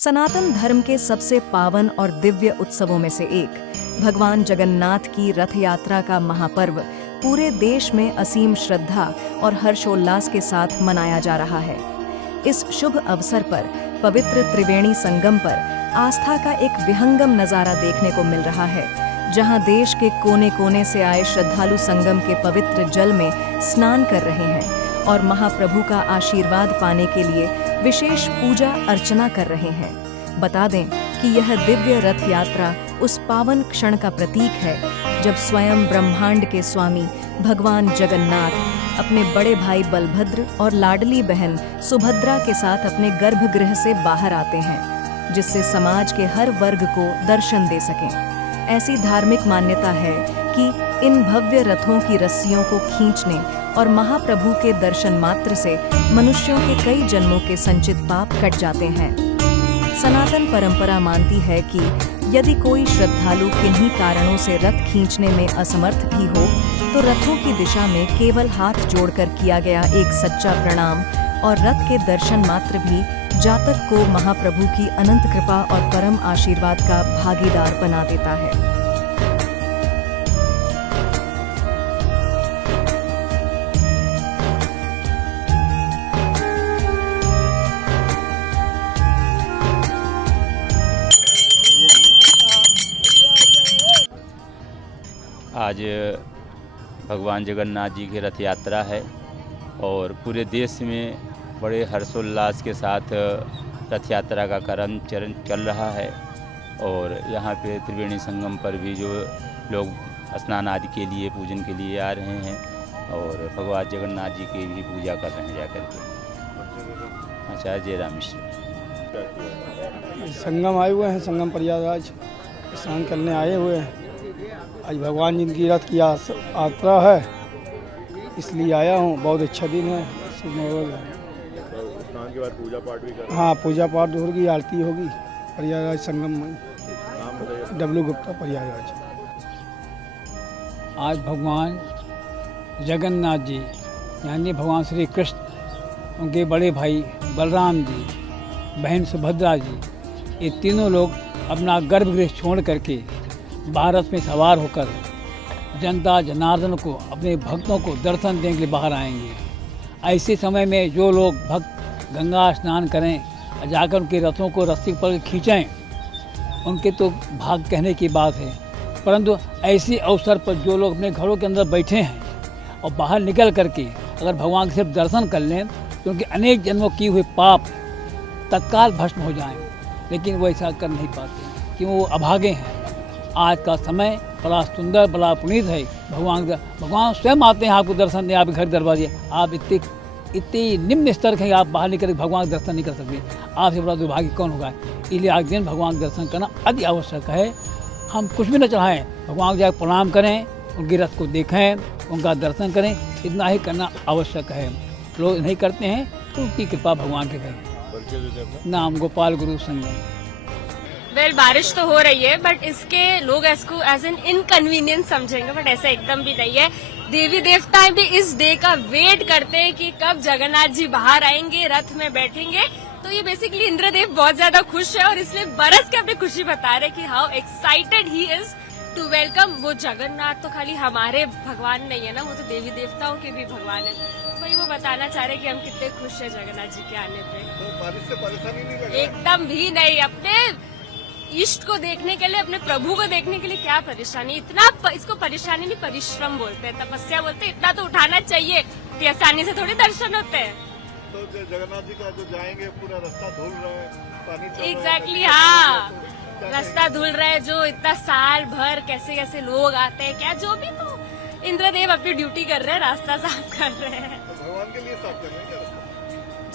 सनातन धर्म के सबसे पावन और दिव्य उत्सवों में से एक भगवान जगन्नाथ की रथ यात्रा का महापर्व पूरे देश में असीम श्रद्धा और हर्षोल्लास के साथ मनाया जा रहा है। इस शुभ अवसर पर पवित्र त्रिवेणी संगम पर आस्था का एक विहंगम नजारा देखने को मिल रहा है, जहां देश के कोने कोने से आए श्रद्धालु संगम के पवित्र जल में स्नान कर रहे हैं और महाप्रभु का आशीर्वाद पाने के लिए विशेष पूजा अर्चना कर रहे हैं। बता दें कि यह दिव्य रथ यात्रा उस पावन क्षण का प्रतीक है जब स्वयं ब्रह्मांड के स्वामी भगवान जगन्नाथ अपने बड़े भाई बलभद्र और लाडली बहन सुभद्रा के साथ अपने गर्भगृह से बाहर आते हैं, जिससे समाज के हर वर्ग को दर्शन दे सकें। ऐसी धार्मिक मान्यता है कि इन भव्य रथों की रस्सियों को खींचने और महाप्रभु के दर्शन मात्र से मनुष्यों के कई जन्मों के संचित पाप कट जाते हैं। सनातन परंपरा मानती है कि यदि कोई श्रद्धालु किन्हीं कारणों से रथ खींचने में असमर्थ भी हो, तो रथों की दिशा में केवल हाथ जोड़कर किया गया एक सच्चा प्रणाम और रथ के दर्शन मात्र भी जातक को महाप्रभु की अनंत कृपा और परम आशीर्वाद का भागीदार बना देता है। आज भगवान जगन्नाथ जी की रथ यात्रा है और पूरे देश में बड़े हर्षोल्लास के साथ रथ यात्रा का क्रम चल रहा है। और यहाँ पे त्रिवेणी संगम पर भी जो लोग स्नान आदि के लिए पूजन के लिए आ रहे हैं और भगवान जगन्नाथ जी की भी पूजा कर रहे हैं जाकर के। आचार्य जयराम मिश्र संगम आए हुए हैं, संगम प्रयागराज स्नान करने आए हुए हैं। आज भगवान जी की रथ की यात्रा है, इसलिए आया हूँ। बहुत अच्छा दिन है, स्नान के बाद पूजा पाठ भी कर। हाँ, पूजा पाठ होगी, आरती होगी प्रयागराज संगम में। डब्लू गुप्ता, प्रयागराज। आज भगवान जगन्नाथ जी यानी भगवान श्री कृष्ण, उनके बड़े भाई बलराम जी, बहन सुभद्रा जी, ये तीनों लोग अपना गर्भगृह छोड़ करके भारत में सवार होकर जनता जनार्दन को, अपने भक्तों को दर्शन देने के लिए बाहर आएंगे। ऐसे समय में जो लोग भक्त गंगा स्नान करें और जाकर उनके रथों को रस्सी पर खींचें, उनके तो भाग कहने की बात है। परंतु ऐसे अवसर पर जो लोग अपने घरों के अंदर बैठे हैं और बाहर निकल करके अगर भगवान के सिर्फ दर्शन कर लें तो उनके अनेक जन्मों किए हुए पाप तत्काल भस्म हो जाएं। लेकिन वो ऐसा कर नहीं पाते कि वो अभागे हैं। आज का समय बड़ा सुंदर, बड़ा पुनीत है। भगवान स्वयं आते हैं आपको दर्शन दें, आपके घर दरवाजे। आप इतने निम्न स्तर के आप बाहर निकल भगवान का दर्शन नहीं कर सकते। आपसे बड़ा दुर्भाग्य कौन होगा। इसलिए आज दिन भगवान का दर्शन करना अति आवश्यक है। हम कुछ भी न चाहें, भगवान को जाकर प्रणाम करें, उनकी रथ को देखें, उनका दर्शन करें, इतना ही करना आवश्यक है। लोग नहीं करते हैं तो उनकी कृपा भगवान के करें। नाम गोपाल गुरु संगम। बारिश तो हो रही है, बट इसके लोग इसको एज एन इनकन्वीनियंस समझेंगे, बट ऐसा एकदम भी नहीं है। देवी देवता भी इस डे का वेट करते हैं कि कब जगन्नाथ जी बाहर आएंगे, रथ में बैठेंगे। तो ये बेसिकली इंद्रदेव बहुत ज्यादा खुश है और इसलिए बरस के अपनी खुशी बता रहे कि how excited he is to welcome. वो जगन्नाथ तो खाली हमारे भगवान नहीं है ना, वो तो देवी देवताओं के भी भगवान है। वही वो बताना चाह रहे कि हम कितने खुश है जगन्नाथ जी के आने पे। तो बारिश से परेशानी नहीं लग रही? एकदम भी नहीं। अपने इष्ट को देखने के लिए, अपने प्रभु को देखने के लिए क्या परेशानी। इतना इसको परेशानी नहीं, परिश्रम बोलते हैं, तपस्या बोलते हैं। इतना तो उठाना चाहिए कि आसानी से थोड़ी दर्शन होते हैं। तो जगन्नाथ जी का जो जाएंगे पूरा रास्ता धुल रहा है, पानी चल रहा है। एग्जैक्टली, हाँ, रास्ता धुल रहा है। जो इतना साल भर कैसे कैसे लोग आते हैं, क्या जो भी, तो इंद्रदेव अपनी ड्यूटी कर रहे हैं, रास्ता साफ कर रहे हैं। तो भगवान के लिए साफ कर रहे हैं,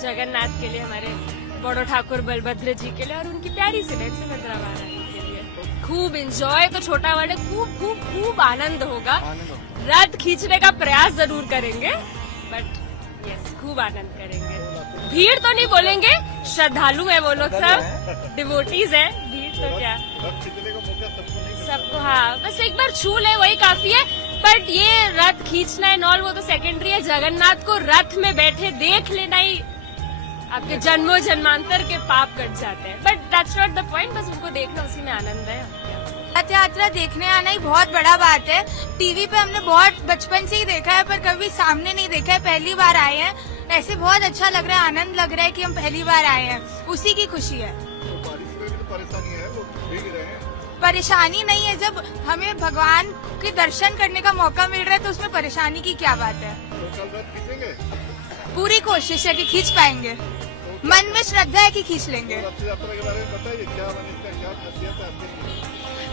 जगन्नाथ के लिए, हमारे बड़ो ठाकुर बलभद्र जी के लिए और उनकी प्यारी सी बहन सुभद्रा महारानी के लिए। खूब एंजॉय, तो छोटा बड़े खूब खूब खूब आनंद होगा। रथ खींचने का प्रयास जरूर करेंगे, बट यस, खूब आनंद करेंगे। भीड़ तो नहीं बोलेंगे, श्रद्धालु है वो लोग, सब डिवोटीज है। भीड़ तो क्या, सबको, हाँ, बस एक बार छू ले वही काफी है। बट ये रथ खींचना है नॉल, वो तो सेकेंडरी है। जगन्नाथ को रथ में बैठे देख लेना ही आपके जन्मों जन्मांतर के पाप कट जाते हैं। But that's not the point, बस उनको देखना, उसी में आनंद है। रथ यात्रा देखने आना ही बहुत बड़ा बात है। टीवी पे हमने बहुत बचपन से ही देखा है, पर कभी सामने नहीं देखा है, पहली बार आए हैं। ऐसे बहुत अच्छा लग रहा है, आनंद लग रहा है कि हम पहली बार आए हैं, उसी की खुशी है। तो बारिश में भी तो परेशानी है, लोग भीग रहे हैं। परेशानी नहीं है, जब हमें भगवान के दर्शन करने का मौका मिल रहा है तो उसमें परेशानी की क्या बात है। तो कल रथ खींचेंगे? पूरी कोशिश है कि खींच पाएंगे, मन में श्रद्धा है कि खींच लेंगे। रथ यात्रा के बारे में बताइए, क्या मैंने इसका क्या खासियत है आपके लिए?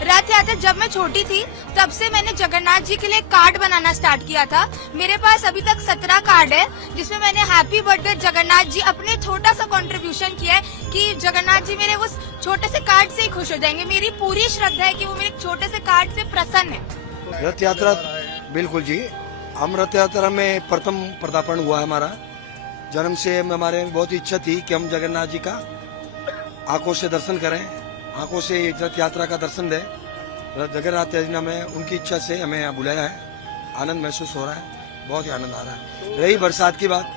रथ यात्रा जब मैं छोटी थी तब से मैंने जगन्नाथ जी के लिए कार्ड बनाना स्टार्ट किया था। मेरे पास अभी तक 17 कार्ड है, जिसमें मैंने हैप्पी बर्थडे जगन्नाथ जी अपने छोटा सा कंट्रीब्यूशन किया है कि जगन्नाथ जी मेरे उस छोटे से कार्ड से ही खुश हो जाएंगे। मेरी पूरी श्रद्धा है कि वो मेरे छोटे से कार्ड से प्रसन्न है। रथ यात्रा बिल्कुल जी, हम रथ यात्रा में प्रथम पदार्पण हुआ है हमारा। जन्म से हमारे बहुत इच्छा थी कि हम जगन्नाथ जी का आंखों से दर्शन करें, आंखों से रथ यात्रा का दर्शन दें। जगन्नाथ जी ने हमें उनकी इच्छा से हमें यहाँ बुलाया है। आनंद महसूस हो रहा है, बहुत ही आनंद आ रहा है। रही बरसात की बात,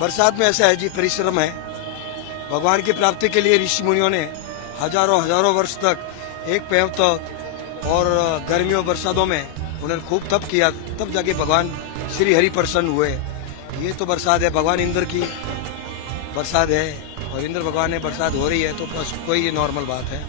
बरसात में ऐसा है जी, परिश्रम है। भगवान की प्राप्ति के लिए ऋषि मुनियों ने हजारों वर्ष तक एक पैव तक और गर्मियों बरसातों में उन्होंने खूब तप किया, तब जाके भगवान श्री हरि प्रसन्न हुए। ये तो बरसात है, भगवान इंद्र की बरसात है और इंद्र भगवान ने बरसात हो रही है, तो बस कोई नॉर्मल बात है।